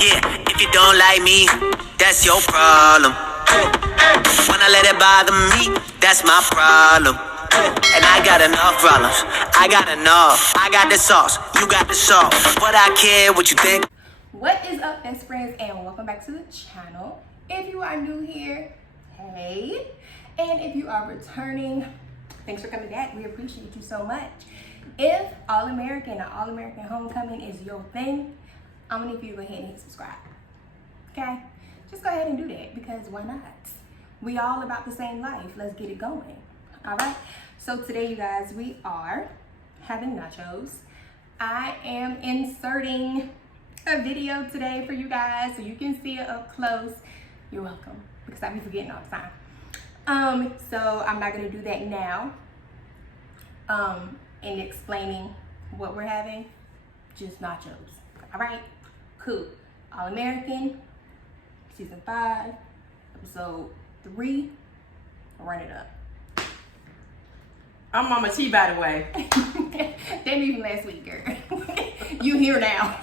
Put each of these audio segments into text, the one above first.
Yeah, if you don't like me, that's your problem. When I let it bother me, that's my problem. And I got enough problems. I got enough. I got the sauce. You got the salt. But I care what you think. What is up, best friends, and welcome back to the channel. If you are new here, hey. And if you are returning, thanks for coming back. We appreciate you so much. If All American or All American Homecoming is your thing, I'm gonna need you to go ahead and hit subscribe. Okay? Just go ahead and do that, because why not? We all about the same life. Let's get it going. All right? So today, you guys, we are having nachos. I am inserting a video today for you guys so you can see it up close. You're welcome, because I be forgetting all the time. So I'm not gonna do that now. In explaining what we're having, just nachos. All right, cool. All American, season 5, episode 3. Run it up. I'm Mama T, by the way. Didn't even last week, girl. You here now.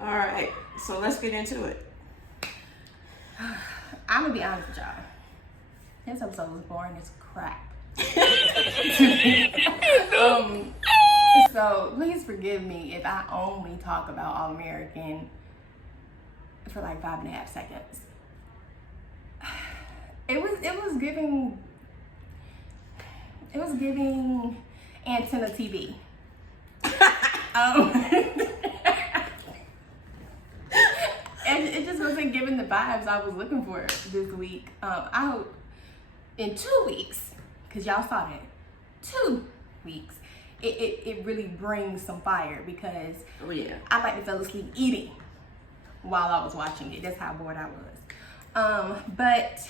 All right, so let's get into it. I'm gonna be honest with y'all. This episode was boring as crap. So please forgive me if I only talk about All American for like 5.5 seconds. It was giving antenna TV. And it just wasn't giving the vibes I was looking for this week. I hope in 2 weeks, because y'all saw that, 2 weeks, it really brings some fire, because Oh yeah. I like to fell asleep eating while I was watching it. That's how bored I was. But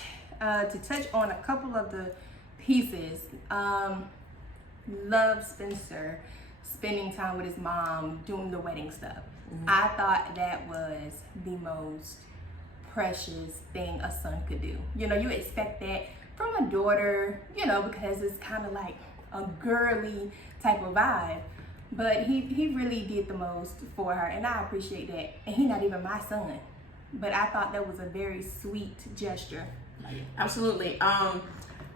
to touch on a couple of the pieces, love Spencer spending time with his mom, doing the wedding stuff. Mm-hmm. I thought that was the most precious thing a son could do. You know, you expect that from a daughter, you know, because it's kind of like a girly type of vibe. But he really did the most for her, and I appreciate that. And he's not even my son, but I thought that was a very sweet gesture. Absolutely.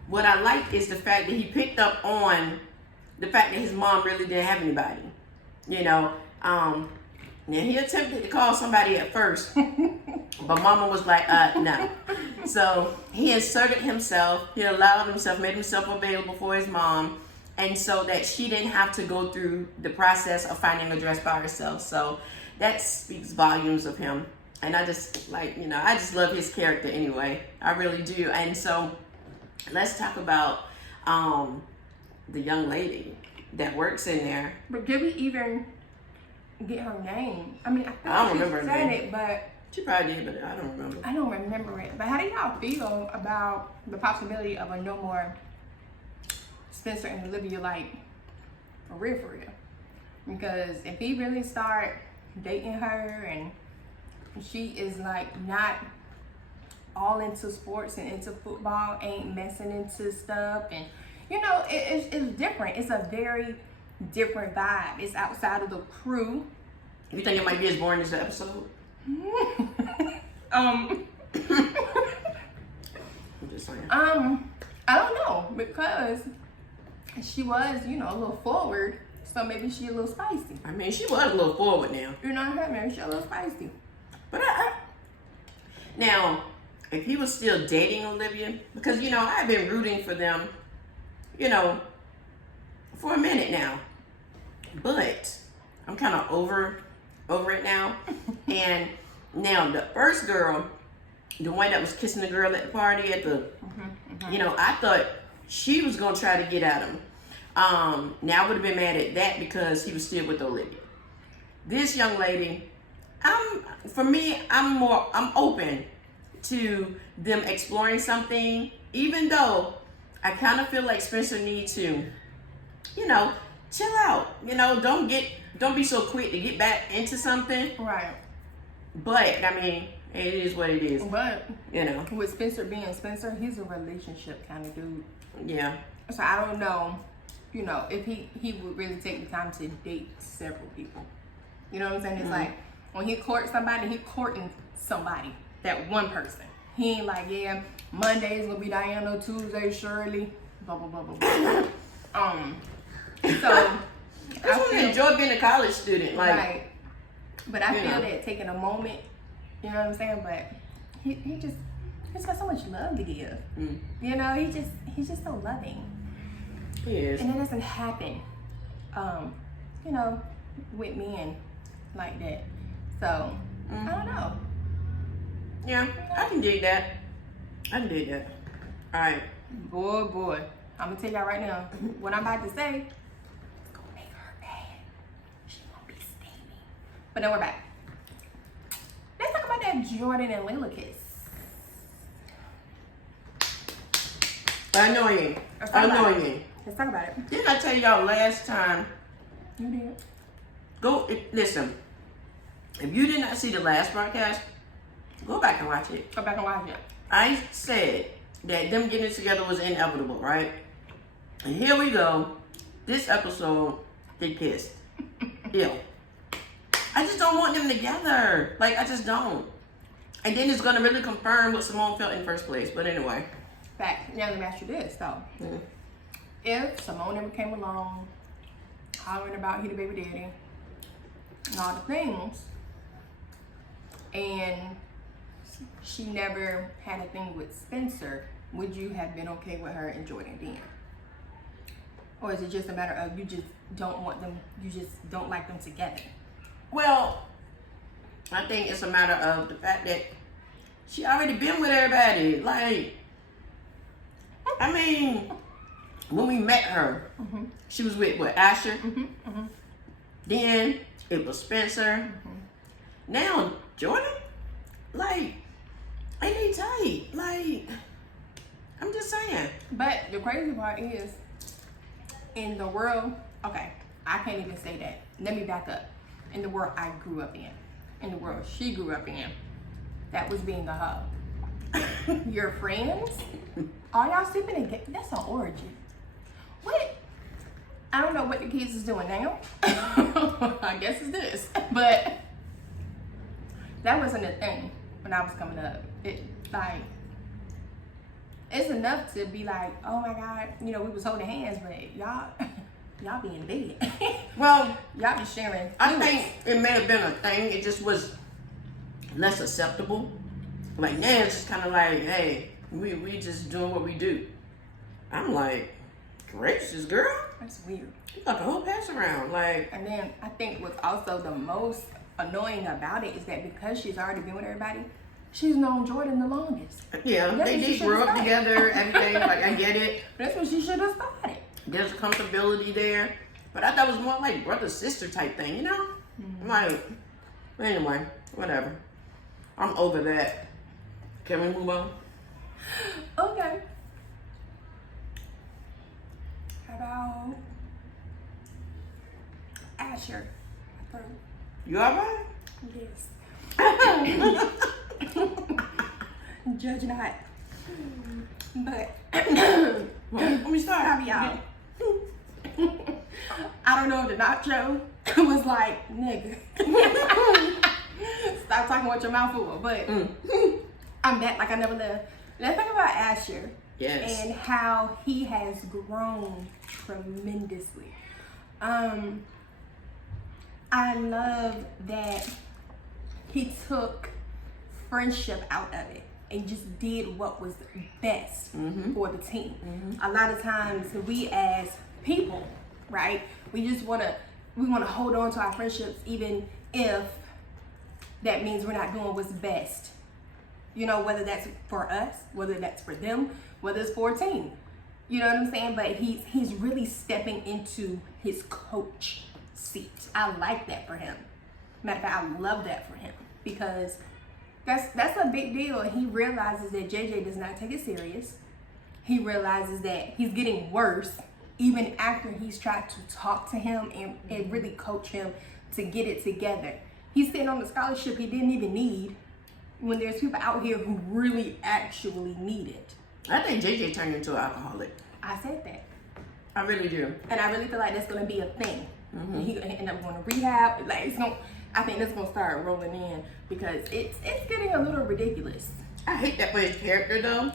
What I like is the fact that he picked up on the fact that his mom really didn't have anybody. You know, now he attempted to call somebody at first, but Mama was like, no. So he inserted himself. He allowed himself, made himself available for his mom, and so that she didn't have to go through the process of finding a dress by herself. So that speaks volumes of him. And I just like, you know, I just love his character anyway. I really do. And so let's talk about the young lady that works in there. But did we even get her name? I mean, I don't remember her name. it, but She probably did, but I don't remember. I don't remember it. But how do y'all feel about the possibility of a no more Spencer and Olivia, like, for real, for real? Because if he really start dating her and she is like not all into sports and into football, ain't messing into stuff, and you know, it's different. It's a very different vibe. It's outside of the crew. You think it might be as boring as the episode? I'm just saying. I don't know, because she was, you know, a little forward, so maybe she a little spicy. I mean, she was a little forward now. You know what I mean? Maybe she a little spicy. But now, if he was still dating Olivia, because, you know, I've been rooting for them, you know, for a minute now. But I'm kind of over it now. And now the first girl, the one that was kissing the girl at the party at the, you know, I thought she was going to try to get at him. Now I would have been mad at that because he was still with Olivia. This young lady, I'm open to them exploring something, even though I kind of feel like Spencer needs to, you know, chill out. You know, don't be so quick to get back into something. Right. But I mean, it is what it is. But you know, with Spencer being Spencer, he's a relationship kind of dude. Yeah. So I don't know, you know, if he would really take the time to date several people. You know what I'm saying? It's like when he courts somebody, he courting somebody, that one person. He ain't like, yeah, Monday's gonna be Diana, Tuesday Shirley, blah blah blah blah blah. So I want to enjoy being a college student, like. Right. But I feel that taking a moment, you know what I'm saying? But he's got so much love to give. You know, he's just so loving. He is. And it doesn't happen, you know, with men like that. So I don't know. Yeah, I can dig that. All right. Boy, I'm gonna tell y'all right now, what I'm about to say, it's gonna make her mad. She gonna be steamy. But then we're back. Let's talk about that Jordan and Layla kiss. Annoying. Let's talk about it. Didn't I tell y'all last time? You did. Listen. If you did not see the last broadcast, go back and watch it. Go back and watch it. I said that them getting together was inevitable, right? And here we go. This episode, they kissed. Ew. I just don't want them together. Like, I just don't. And then it's gonna really confirm what Simone felt in the first place. But anyway. Fact. Now let me ask you this though. If Simone ever came along, hollering about he the baby daddy, and all the things, and she never had a thing with Spencer, would you have been okay with her and Jordan then? Or is it just a matter of you just don't want them, you just don't like them together? Well, I think it's a matter of the fact that she already been with everybody. Like, I mean, when we met her, she was with what, Asher? Then it was Spencer. Now Jordan, like, ain't they tight? Like, I'm just saying. But the crazy part is, in the world, okay, I can't even say that. Let me back up. In the world I grew up in the world she grew up in, that was being a hoe. Your friends, all y'all sleeping together, that's an orgy. What? I don't know what the kids is doing now. I guess it's this. But that wasn't a thing when I was coming up. It's enough to be like, oh my God, you know, we was holding hands, but y'all be in bed. Well, y'all be sharing. I think it may have been a thing. It just was less acceptable. Like now it's just kind of like, hey, we just doing what we do. I'm like, gracious girl. That's weird. You got the whole pass around, like. And then I think what's also the most annoying about it is that because she's already been with everybody, she's known Jordan the longest. Yeah, they did grow up together, everything. Like, I get it. That's what she should have started. There's comfortability there, but I thought it was more like brother sister type thing, you know? Like, anyway, whatever. I'm over that. Can we move on? Okay. How about Asher? You alright? Yes. Judge not. But let me start. I'll be out. I don't know if the nacho was like, nigga. Stop talking with your mouth full. But I'm back like I never left. Let's talk about Asher. Yes. And how he has grown tremendously. I love that he took friendship out of it and just did what was best for the team. A lot of times we as people, right, we want to hold on to our friendships even if that means we're not doing what's best. You know, whether that's for us, whether that's for them, whether it's for a team. You know what I'm saying? But he's really stepping into his coach seat. I like that for him. Matter of fact, I love that for him because that's a big deal. He realizes that JJ does not take it serious. He realizes that he's getting worse even after he's tried to talk to him and really coach him to get it together. He's sitting on the scholarship he didn't even need when there's people out here who really actually need it. I think JJ turned into an alcoholic. I said that. I really do. And I really feel like that's going to be a thing. He gonna end up going to rehab. Like I think that's gonna start rolling in because it's getting a little ridiculous. I hate that for his character though,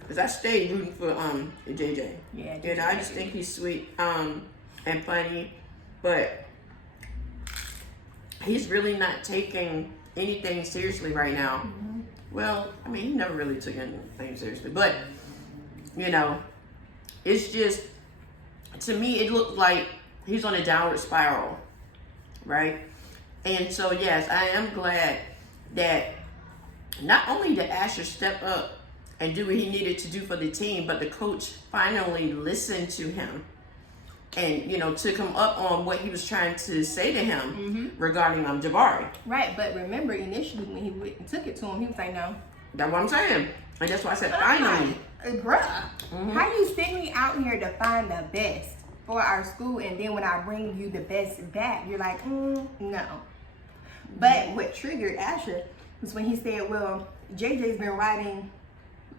because I stayed rooting for JJ. Yeah, You know, I just think he's sweet and funny, but he's really not taking anything seriously right now. Mm-hmm. Well, I mean, he never really took anything seriously, but you know, it's just, to me, it looked like he's on a downward spiral, right? And so, yes, I am glad that not only did Asher step up and do what he needed to do for the team, but the coach finally listened to him and, you know, took him up on what he was trying to say to him regarding Jabari. Right, but remember, initially when he went and took it to him, he was like, no. That's what I'm saying. And that's why I said finally. Bruh, how you send me out here to find the best for our school, and then when I bring you the best back, you're like, no. But what triggered Asher was when he said, well, JJ's been riding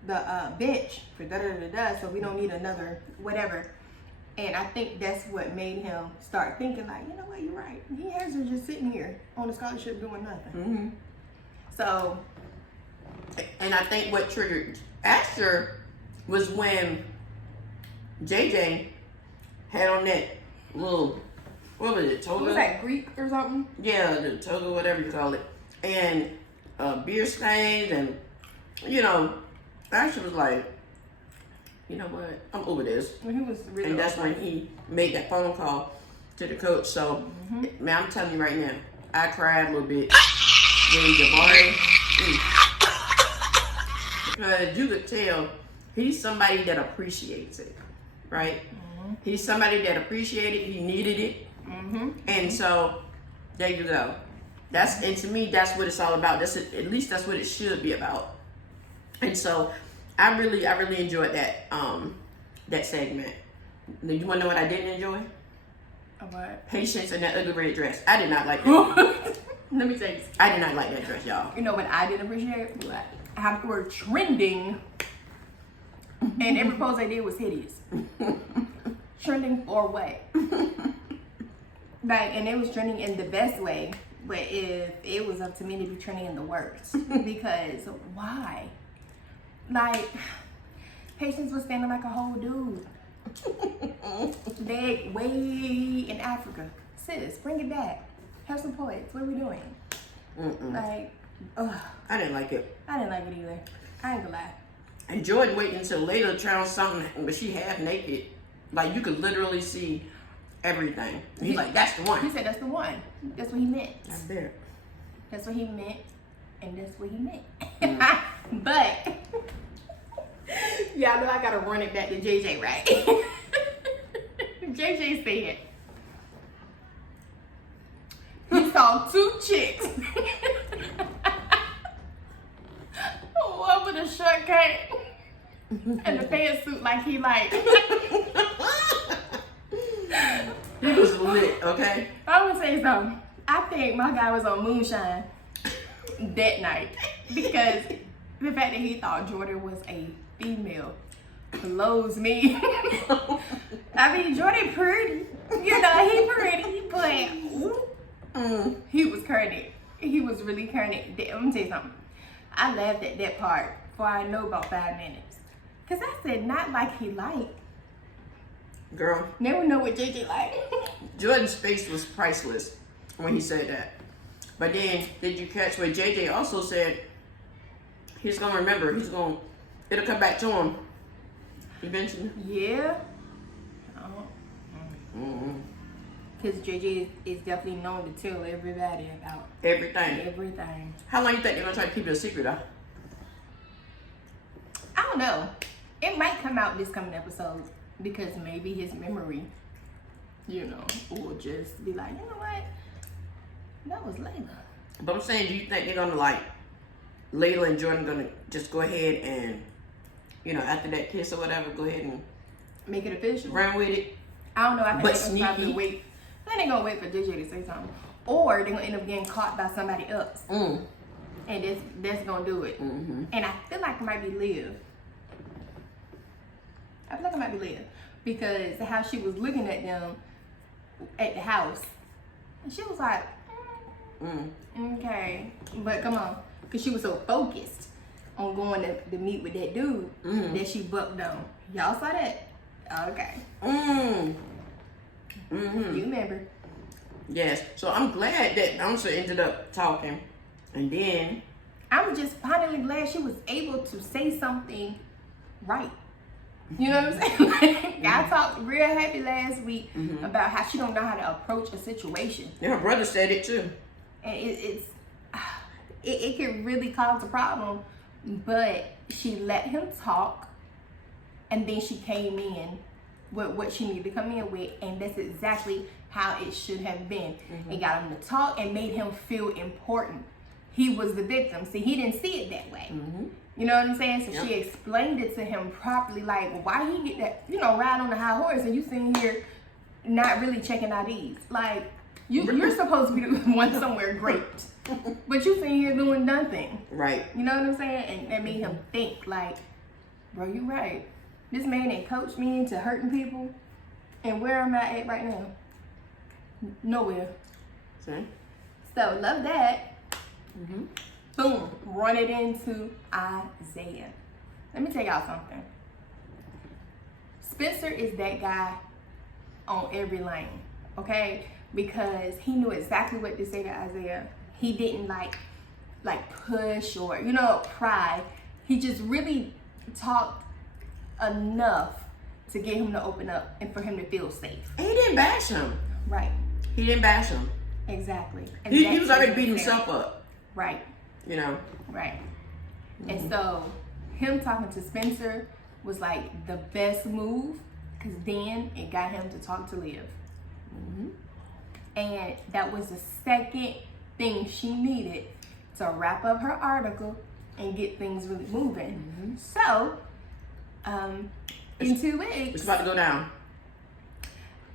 the bench for da-da-da-da, so we don't need another whatever. And I think that's what made him start thinking like, you know what, you're right. He has her just sitting here on a scholarship doing nothing. So. And I think what triggered Asher was when JJ had on that little, what was it, toga? Was that Greek or something? Yeah, the toga, whatever you call it. And beer stains, and, you know, Asher was like, you know what, I'm over this. He was really and that's when he made that phone call to the coach. So, man, I'm telling you right now, I cried a little bit when Jabari, because you could tell he's somebody that appreciates it, right? He's somebody that appreciated it, he needed it. And so, there you go. And to me, that's what it's all about. At least that's what it should be about. And so, I really enjoyed that that segment. You want to know what I didn't enjoy? What? Patience in that ugly red dress. I did not like that. Let me tell you. I did not like that dress, y'all. You know what I didn't appreciate? What? How they were trending, and every pose they did was hideous. Trending for what? Like, and it was trending in the best way, but if it was up to me to be trending in the worst, because why? Like, Patience was standing like a whole dude. Leg way in Africa. Sis, bring it back. Have some poets. What are we doing? Like, ugh. I didn't like it. I didn't like it either. I ain't gonna lie. And Jordan waited until later to try on something, but she half naked. Like, you could literally see everything. And he's like, that's the one. He said that's the one. That's what he meant. I bet. That's what he meant. And that's what he meant. But, y'all know I gotta run it back to JJ, right? JJ said he saw two chicks. One with a short cut and the pantsuit like he like. He was lit, okay? I'm gonna say something. I think my guy was on moonshine that night because the fact that he thought Jordan was a female blows me. I mean, Jordan pretty, you know, he pretty, but he was current. He was really current. Let me tell you something. I laughed at that part for I know about 5 minutes. Cause I said not like he liked. Girl. Never know what JJ like. Jordan's face was priceless when he said that. But then, did you catch what JJ also said? He's gonna remember. It'll come back to him eventually. Yeah. Because JJ is definitely known to tell everybody about everything. How long you think they're gonna try to keep it a secret, though? I don't know. It might come out this coming episode because maybe his memory, you know, will just be like, you know what? That was Layla. But I'm saying, do you think they're gonna like Layla and Jordan gonna just go ahead and, you know, after that kiss or whatever, go ahead and make it official? Run with it. I don't know. I think But they're gonna probably wait. I think they're gonna wait for DJ to say something, or they're gonna end up getting caught by somebody else, and that's gonna do it. And I feel like it might be Liv. I feel like it might be Liv because how she was looking at them at the house, and she was like, Okay, but come on, because she was so focused on going to meet with that dude that she bucked on. Y'all saw that? Okay. You remember? Yes. So I'm glad that Amsa ended up talking, and then I'm just finally glad she was able to say something right. You know what I'm saying? I talked real happy last week about how she don't know how to approach a situation. and her brother said it too. And it can really cause a problem, but she let him talk, and then she came in with what she needed to come in with, and that's exactly how it should have been. It got him to talk and made him feel important. He was the victim. See, he didn't see it that way. You know what I'm saying? So she explained it to him properly, like, why he get that, ride on the high horse and you sitting here not really checking IDs. Like, you're supposed to be the one somewhere great, but you sitting here doing nothing. Right. You know what I'm saying? And that made him think, like, bro, you right. This man ain't coached me into hurting people. And where am I at right now? Nowhere. See? So, love that. Boom. Run it into Isaiah. Let me tell y'all something. Spencer is that guy on every lane. Okay? Because he knew exactly what to say to Isaiah. He didn't like push or, pry. He just really talked enough to get him to open up and for him to feel safe. And he didn't bash him. Right. He didn't bash him. Exactly. And He was already beating himself up. Right. Right. And so him talking to Spencer was like the best move, because then it got him to talk to Liv. And that was the second thing she needed to wrap up her article and get things really moving. So, in 2 weeks, It's about to go down.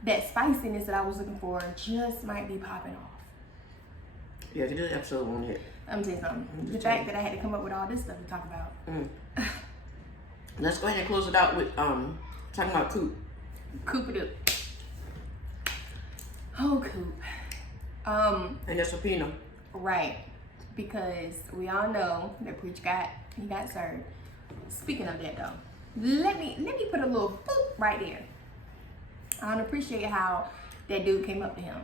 that spiciness that I was looking for just might be popping off. Yeah, they did an episode on it. Let me tell you something. The fact that I had to come up with all this stuff to talk about. Let's go ahead and close it out with talking about Coop. Coop-a-doop. Oh, Coop. And their subpoena. Right. Because we all know that Preach got served. Speaking of that though, let me put a little boop right there. I don't appreciate how that dude came up to him,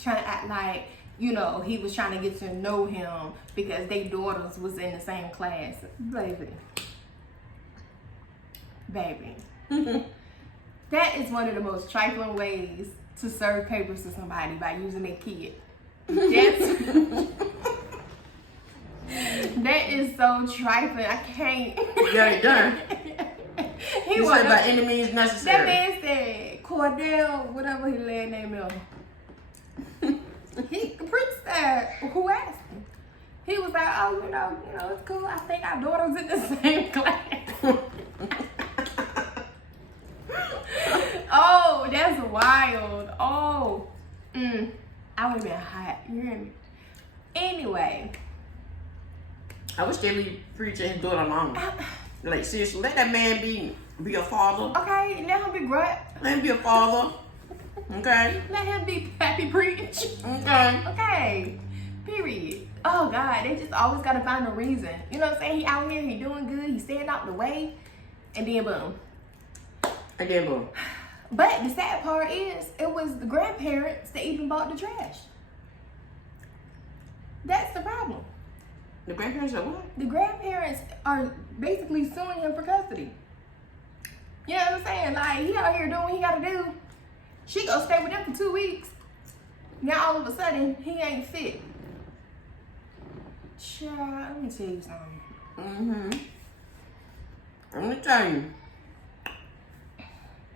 trying to act like, he was trying to get to know him because their daughters was in the same class. Baby. That is one of the most trifling ways to serve papers to somebody, by using their kid. That is so trifling. I can't. You got it done. He said by any means necessary. That man said Cordell, whatever his last name is. He Preach said, who asked him? He was like, oh, it's cool. I think our daughter's in the same class. Oh, that's wild. Oh, I would have been hot. You hear me? Anyway. I wish they leave Preach and his daughter alone. Like, seriously, let that man be a father. Okay, let him be great. Let him be a father. Okay? Let him be Happy Preach. Okay. Okay. Period. Oh, God, they just always got to find a reason. You know what I'm saying? He out here, he doing good, he's staying out the way, and then boom. And then boom. But the sad part is, it was the grandparents that even bought the trash. That's the problem. The grandparents are what? The grandparents are basically suing him for custody. You know what I'm saying? Like, he out here doing what he gotta do. She gonna stay with him for 2 weeks. Now all of a sudden, he ain't fit. Child, let me tell you something. I'm gonna tell you.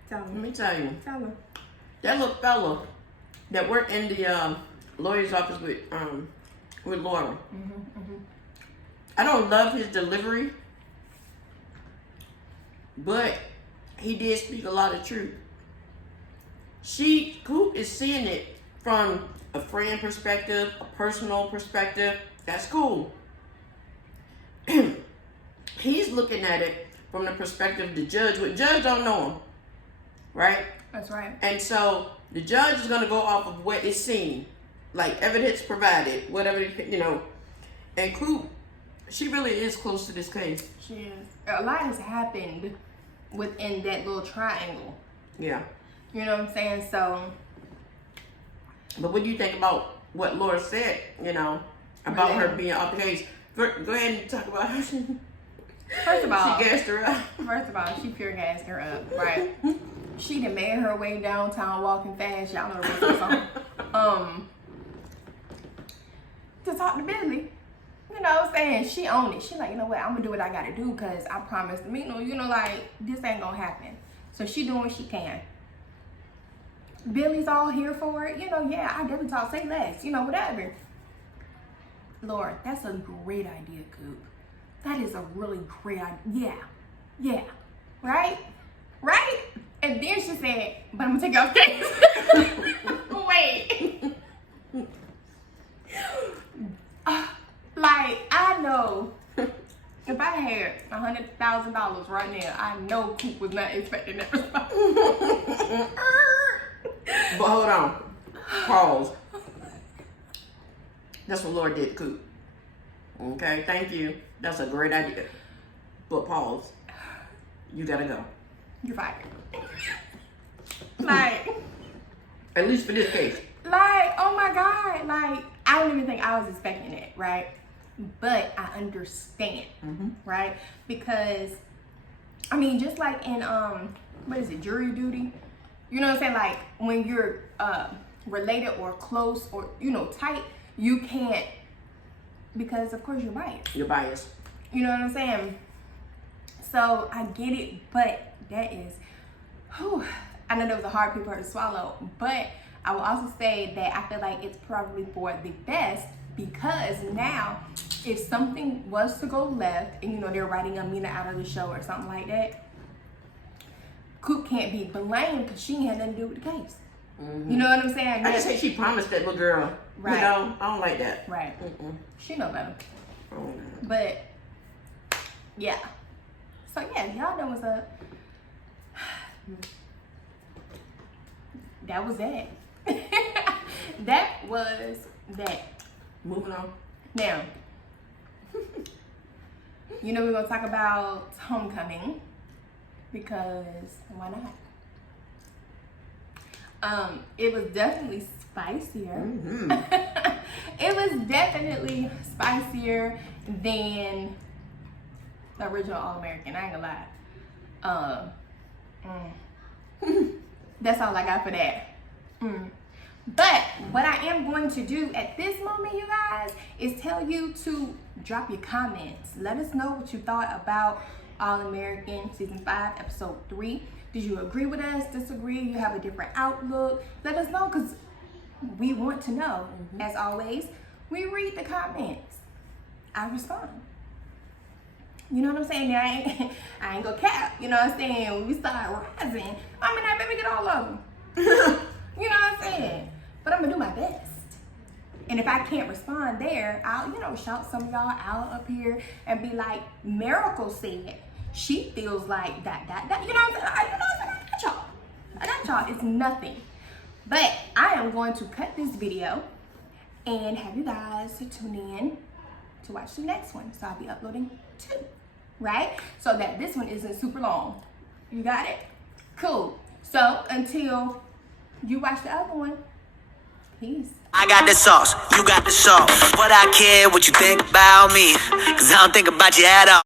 Tell Let me tell you. Tell him. That little fella that worked in the lawyer's office with Laura. I don't love his delivery, but he did speak a lot of truth. Coop is seeing it from a friend perspective, a personal perspective. That's cool. He's looking at it from the perspective of the judge. But the judge don't know him, right? That's right. And so the judge is going to go off of what is seen. like evidence provided, whatever, you know. And Coop, she really is close to this case. She is. A lot has happened within that little triangle. Yeah. You know what I'm saying? So. But what do you think about what Laura said, you know, about Really? her being off the case? Go ahead and talk about her. First of all. She gassed her up. First of all, she pure gassed her up, right? She done made her way downtown walking fast. Y'all know the rest of the song. To talk to Billy. You know what I'm saying? She owned it. She like, you know what? I'm gonna do what I gotta do because I promised me, you know, like, this ain't gonna happen. So she doing what she can. Billy's all here for it. You know, yeah, I definitely talk, say less, you know, whatever. Lord, that's a great idea, Coop. That is a really great idea. Yeah. Right? Right? And then she said, but I'm gonna take you off case. Wait. Like, I know if I had $100,000 right now, I know Coop was not expecting that response. But hold on. Pause. That's what Laura did, Coop. Okay, thank you. That's a great idea. But pause. You gotta go. You're fired. Like, at least for this case. Like, oh my God. Like, I don't even think I was expecting it, right? But I understand, right? Because, I mean, just like in, what is it, jury duty? You know what I'm saying? Like, when you're related or close or, you know, tight, you can't, because of course you're biased. You're biased. You know what I'm saying? So I get it, but that is, whew, I know that was a hard pill for her to swallow, but I will also say that I feel like it's probably for the best because now if something was to go left and, you know, they're writing Amina out of the show or something like that, Coop can't be blamed because she ain't had nothing to do with the case. You know what I'm saying? I just say she promised that little girl. Right. You know, I don't like that. Right. She know better. Oh. But, yeah. So, yeah, y'all know what's up. That was that. That was that. Moving on. Now, you know we're going to talk about homecoming because why not? It was definitely spicier. It was definitely spicier than the original All-American. I ain't gonna lie. That's all I got for that. But what I am going to do at this moment, you guys, is tell you to drop your comments. Let us know what you thought about All-American Season 5, Episode 3. Did you agree with us, disagree, you have a different outlook? Let us know because we want to know. As always, we read the comments. I respond. You know what I'm saying? Now, I ain't gonna cap. You know what I'm saying? When we start rising, I mean, I better get all of them. You know what I'm saying? But I'm gonna do my best. And if I can't respond there, I'll, you know, shout some of y'all out up here and be like, Miracle said she feels like that. You know what I'm saying? I got y'all. I got y'all. It's nothing. But I am going to cut this video and have you guys to tune in to watch the next one. So I'll be uploading 2, right? So that this one isn't super long. You got it? Cool. So until you watch the other one, peace. I got the sauce, you got the salt. But I care what you think about me, 'cause I don't think about you at all.